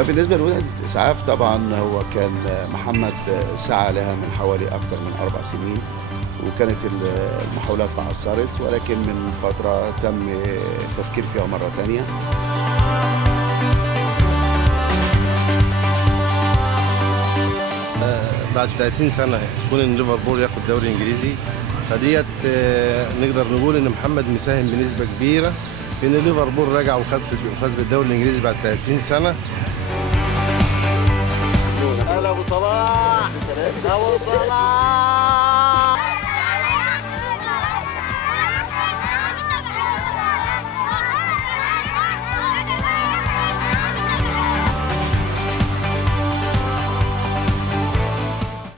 فبالنسبة لوحدة الإسعاف طبعا هو كان محمد سعى لها من حوالي أكثر من 4 سنين، وكانت المحاولات تعثرت، ولكن من فترة تم التفكير فيها مرة تانية. بعد 30 سنة يكون إن ليفربول ياخد دوري إنجليزي، فديت نقدر نقول إن محمد مساهم بنسبة كبيرة في إن ليفربول رجع وفاز بالدوري الإنجليزي بعد 30 سنة. هلا أبو صلاح، أبو صلاح.